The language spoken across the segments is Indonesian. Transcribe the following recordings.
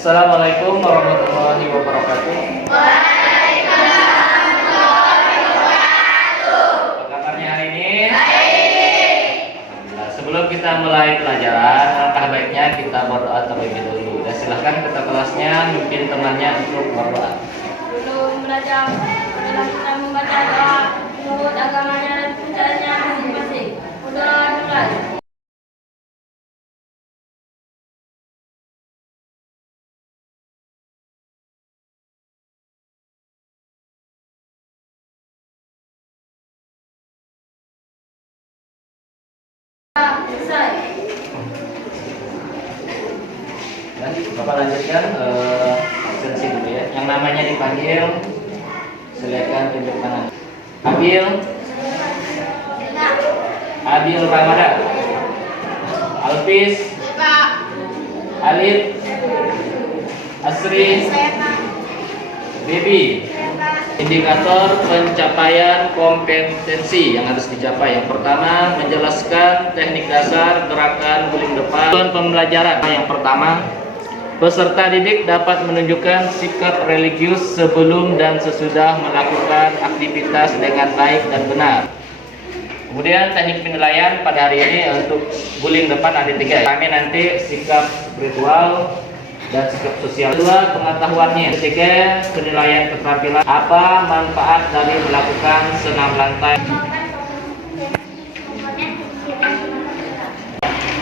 Assalamualaikum warahmatullahi wabarakatuh. Waalaikumsalam warahmatullahi wabarakatuh. Apa kabarnya hari ini? Baik. Nah, sebelum kita mulai pelajaran, alangkah baiknya kita berdoa terlebih dahulu. Dan silahkan ketua kelasnya mimpin temannya untuk berdoa. Belum belajar, setelah kita membaca doa menurut agamanya dan percayaannya masing-masing. Udah mulai. Selesai. Dan Bapak lanjutkan absensi dulu ya. Yang namanya dipanggil, silakan tunjuk tangan. Abil Ramadan, Alfis, Alif, Asri, Baby. Indikator pencapaian kompetensi yang harus dicapai. Yang pertama, menjelaskan teknik dasar gerakan guling depan. Tujuan pembelajaran yang pertama, peserta didik dapat menunjukkan sikap religius sebelum dan sesudah melakukan aktivitas dengan baik dan benar. Kemudian teknik penilaian pada hari ini untuk guling depan ada 3. Kami nanti sikap spiritual dan sikap sosial. Kedua, pengetahuannya. Ketiga, penilaian keterampilan. Apa manfaat dari melakukan senam lantai?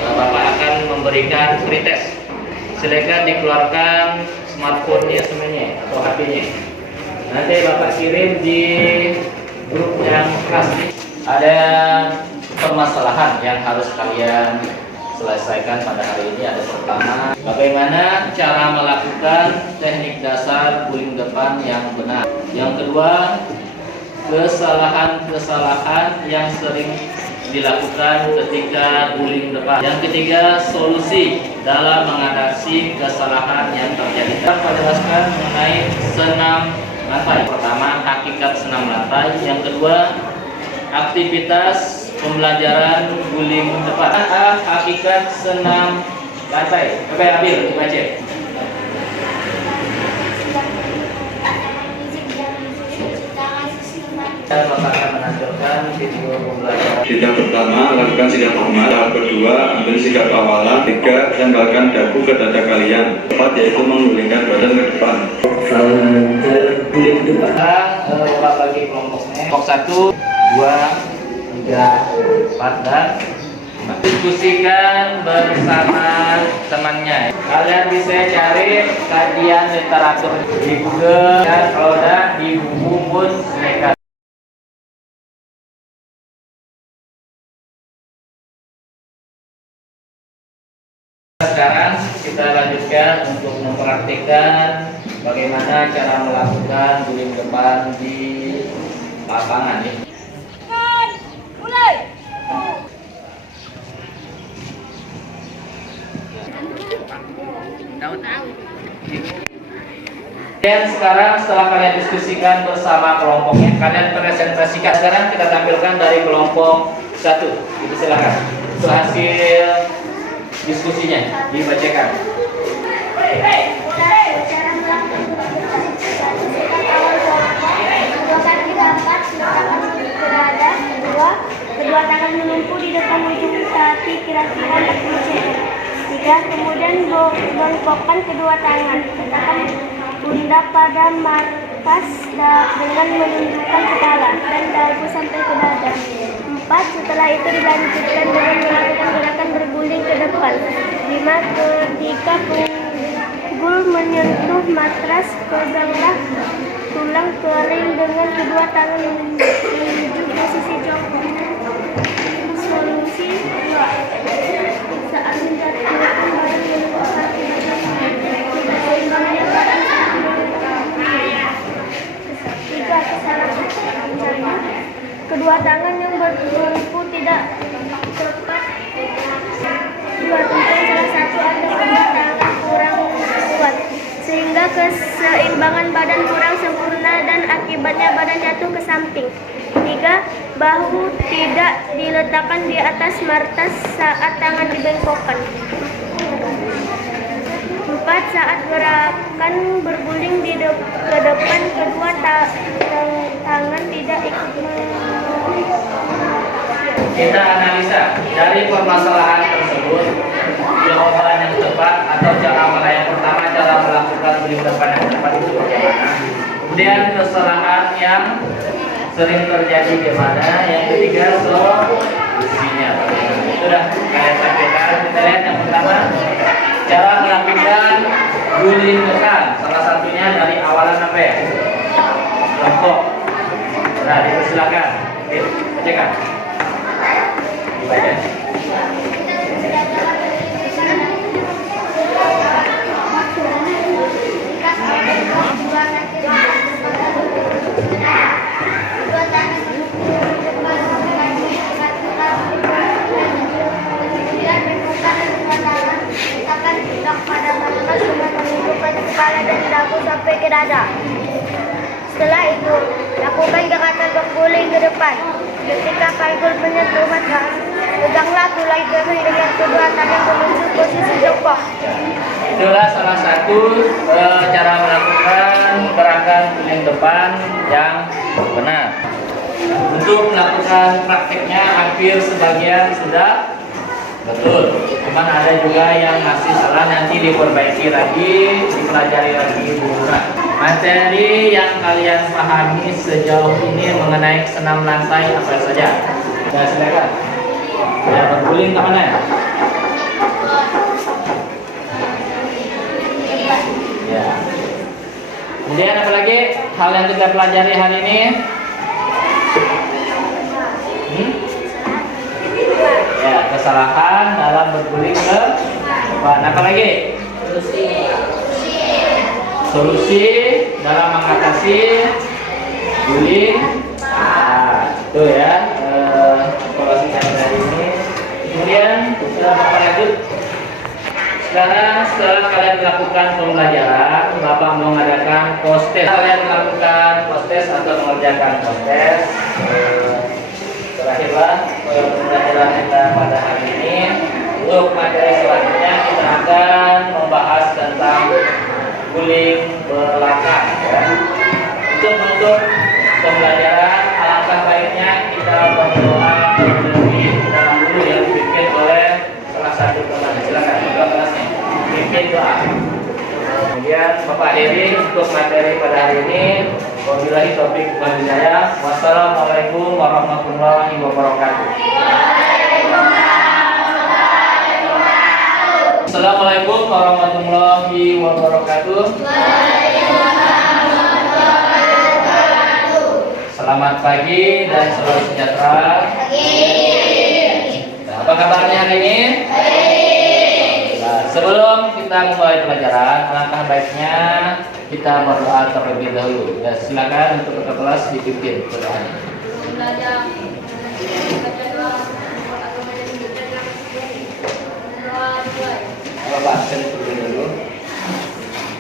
Bapak akan memberikan pretest. Silakan dikeluarkan smartphone-nya semuanya atau HP-nya. Nanti Bapak kirim di grup yang kelas. Ada permasalahan yang harus kalian selesaikan pada hari ini. Ada pertama, bagaimana cara melakukan teknik dasar guling depan yang benar. Yang kedua, kesalahan-kesalahan yang sering dilakukan ketika guling depan. Yang ketiga, solusi dalam mengatasi kesalahan yang terjadi. Kita jelaskan mengenai senam lantai. Pertama, hakikat senam lantai. Yang kedua, aktivitas pembelajaran guling depan. Hakikat senam lantai. Oke, Abil, dibaca. Saya akan menampilkan video pembelajaran. Yang pertama, lakukan sikap hormat. Tahap kedua, ambil sikap awalan. 3, tembakkan dagu ke dada kalian. 4, yaitu menggulingkan badan ke depan. Guling depan. Bapak bagi kelompoknya. Kelompok 1, 2, 3, 4 dan 5. Diskusikan bersama temannya. Kalian bisa cari kajian literatur di Google dan kalau ada di buku pun silakan. Sekarang kita lanjutkan untuk mempraktikkan bagaimana cara melakukan guling depan di lapangan ya. Mulai. Dan sekarang setelah kalian diskusikan bersama kelompoknya, kalian presentasikan. Sekarang kita tampilkan dari kelompok 1. Itu silakan. Itu hasil diskusinya dibacakan. Kedua tangan menumpu di depan ujung kaki kira-kira 40 cm. 3. Kemudian bengkokkan kedua tangan. Letakkan pundak pada markas dengan menundukkan kepala dan dagu sampai ke dada. 4. Setelah itu dilanjutkan dengan melakukan gerakan berguling ke depan. 5. Ketika punggul menyentuh matras, peganglah tulang kering dengan kedua tangan menuju posisi jongkok. Solusi 2. Saat menjatuhkan badan menunggu kaki keseimbangannya badan kedua tangan yang bertumpu tidak tepat. 2. Tentukan salah satu atau kedua tangan kurang kuat sehingga keseimbangan badan kurang sempurna dan akibatnya badan jatuh ke samping. 3. Bahu tidak diletakkan di atas markas saat tangan dibengkokkan. 4. Tepat saat gerakan berguling ke depan, kedua tangan tidak ikut Kita analisa dari permasalahan tersebut, jawaban yang tepat atau cara yang pertama, cara melakukan guling depan yang tepat itu bagaimana. Kemudian kesalahan yang sering terjadi gimana. Yang ketiga solusinya. Sudah kalian sampaikan. Kita lihat yang pertama, cara melakukan guling depan. Salah satunya dari awalan apa ya? Kelompok. Nah, dipersilakan. Bacakan. Dibaca. Kepala dan dagu sampai ke dada. Setelah itu, lakukan gerakan berguling ke depan. Ketika kalkul menyentuh matras, peganglah tulai kering dengan kedua tangan menuju posisi jongkok. Itulah salah satu cara melakukan gerakan guling depan yang benar. Untuk melakukan prakteknya hampir sebagian sudah betul. Cuman ada juga yang masih salah, nanti diperbaiki lagi, dipelajari lagi dulu. Materi yang kalian pahami sejauh ini mengenai senam lantai apa saja? Ya, silakan. Ya, berguling ke mana? Ya. Kemudian apa lagi hal yang kita pelajari hari ini? Ya, kesalahan dalam berguling ke depan. Apa lagi? Solusi dalam mengatasi guling. Nah, itu ya evaluasi hari ini. Kemudian Bapak lanjut. Sekarang setelah kalian melakukan pembelajaran, Bapak mengadakan post-test. Kalian melakukan post-test atau mengerjakan post-test. Terakhirlah pembelajaran kita pada hari ini. Untuk materi selanjutnya kita akan membahas tentang guling belakang. Ya. Untuk menutup pembelajaran, alangkah baiknya kita berdoa lebih dahulu yang dipimpin oleh salah satu teman. Silakan buka kelasnya. Pimpin doa. Kemudian Bapak akhiri untuk materi pada hari ini. Wabillahi taufiq wal hidayah. Wassalamualaikum warahmatullahi wabarakatuh. Assalamualaikum warahmatullahi wabarakatuh. Selamat pagi dan selamat sejahtera. Nah, apa kabarnya hari ini? Nah, sebelum kita memulai pelajaran, alangkah baiknya kita berdoa terlebih dahulu. Ya, silakan untuk ketua kelas dipimpin berdoanya. Bapak, saya terlebih dahulu.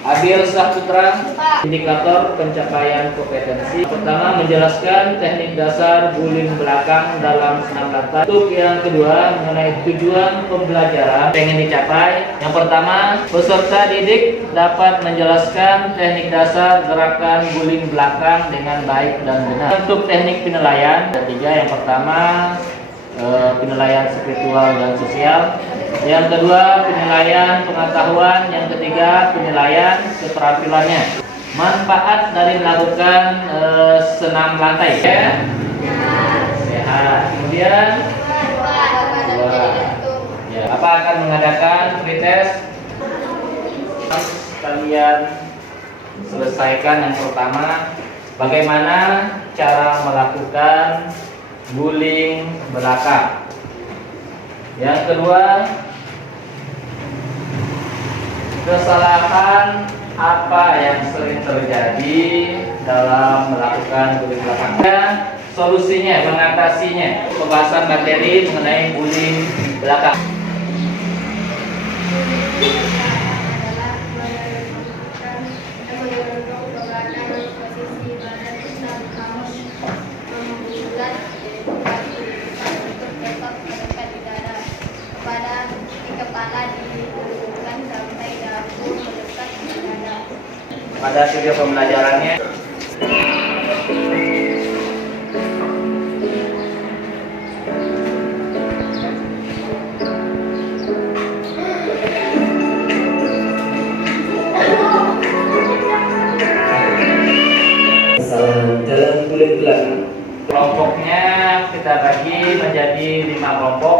Abil Saputra, indikator pencapaian kompetensi. Pertama, menjelaskan teknik dasar guling belakang dalam senam lantai. Untuk yang kedua, mengenai tujuan pembelajaran pengen dicapai. Yang pertama, peserta didik dapat menjelaskan teknik dasar gerakan guling belakang dengan baik dan benar. Untuk teknik penilaian, ada tiga. Yang pertama, penilaian spiritual dan sosial. Yang kedua, penilaian pengetahuan. Yang ketiga, penilaian keterampilannya. Manfaat dari melakukan senam lantai. Ya. Sehat. Kemudian ya, apa akan mengadakan pretest. Kalian selesaikan yang pertama, bagaimana cara melakukan guling belakang. Yang kedua, kesalahan apa yang sering terjadi dalam melakukan guling belakang. Solusinya, mengatasinya. Pembahasan materi mengenai guling belakang. Kepala ditundukkan sampai dagu pada video pembelajarannya. Kesalahan dalam kulit belakang. Kelompoknya kita bagi menjadi 5 kelompok.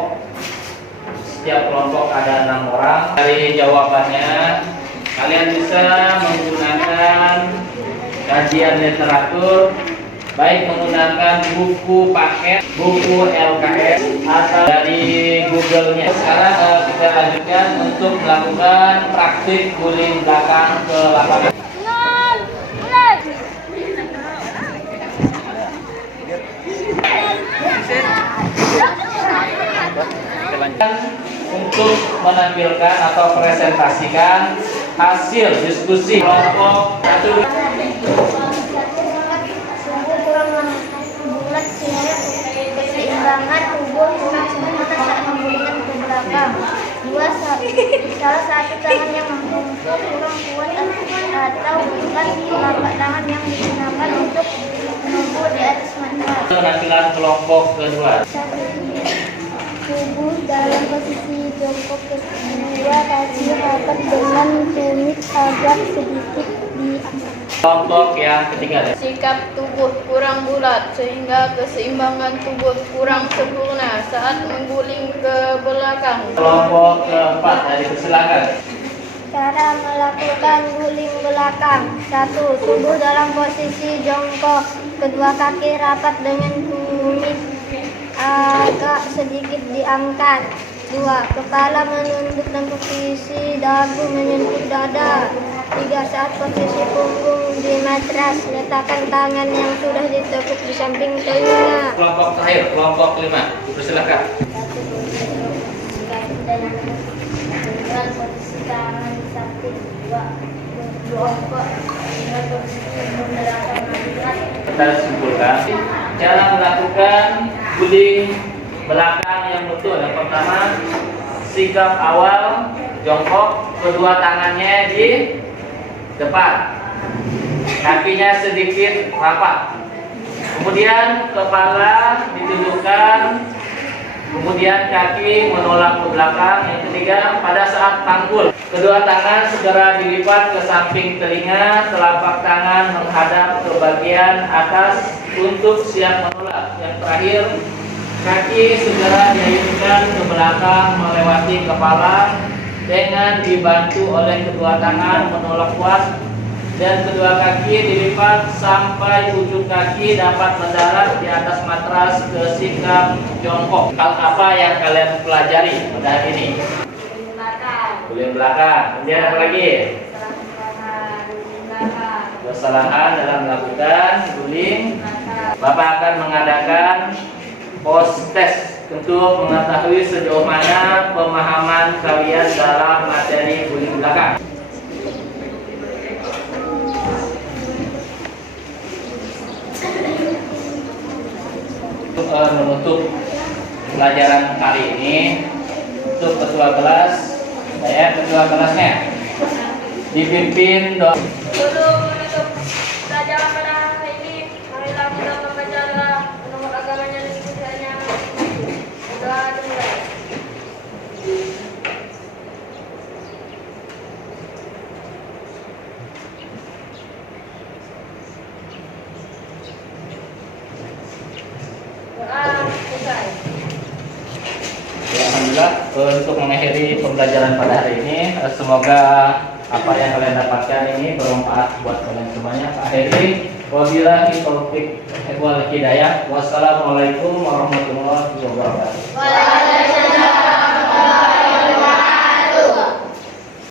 Setiap kelompok ada 6 orang. Dari jawabannya, kalian bisa menggunakan kajian literatur, baik menggunakan buku paket, buku LKS, atau dari Google-nya. Sekarang kita lanjutkan untuk melakukan praktik guling belakang ke lapangan. Untuk menampilkan atau presentasikan hasil diskusi kelompok 1. Bulat sehingga keseimbangan tubuh sempurna saat menggulingkan ke belakang. 2. Salah satu tangan yang kurang kuat atau bukan telapak tangan yang digunakan untuk menunggu di atas matras. Penampilan kelompok kedua. 1. Tubuh dalam posisi jongkok, kedua kaki rapat dengan tumit agak sedikit diangkat. Kelompok yang ketiga. Sikap tubuh kurang bulat sehingga keseimbangan tubuh kurang sempurna saat mengguling ke belakang. Kelompok keempat, dari silakan. Cara melakukan guling belakang. 1. Tubuh dalam posisi jongkok, kedua kaki rapat dengan tumit agak sedikit diangkat. 2. Kepala menunduk dan posisi dagu menyentuh dada. 3. Saat posisi punggung di matras, letakkan tangan yang sudah ditekuk di samping telinga. Kelompok terakhir, kelompok 5. Persilakan. Dengan posisi tangan di samping. 2. Jongkok dengan posisi menggerakkan matras. Kita simpulkan cara melakukan guling belakang yang betul. Yang pertama, sikap awal jongkok, kedua tangannya di depan, kakinya sedikit rapat, kemudian kepala ditundukkan, kemudian kaki menolak ke belakang. Yang ketiga, pada saat panggul, kedua tangan segera dilipat ke samping telinga, telapak tangan menghadap ke bagian atas untuk siap menolak. Yang terakhir, kaki segera diayunkan ke belakang melewati kepala dengan dibantu oleh kedua tangan menolak puas, dan kedua kaki dilipat sampai ujung kaki dapat mendarat di atas matras ke sikap jongkok. Hal apa yang kalian pelajari pada hari ini? Guling belakang. Kemudian apa lagi? Kesalahan dalam melakukan guling. Bapak akan mengadakan post test untuk mengetahui sejauh mana pemahaman kalian dalam materi guling belakang. Untuk menutup pelajaran kali ini, untuk ketua kelas, saya ketua kelasnya dipimpin doa. Guru menutup pelajaran pada hari ini. Marilah kita membaca doa menurut agamanya dan kebijakannya. Doa dimulai. Doa selesai. Ya, alhamdulillah, untuk mengakhiri pembelajaran pada hari ini, semoga apa yang kalian dapatkan ini bermanfaat buat kalian semuanya. Akhiri, wabillahi taufiq wal hidayah. Wassalamualaikum warahmatullahi wabarakatuh.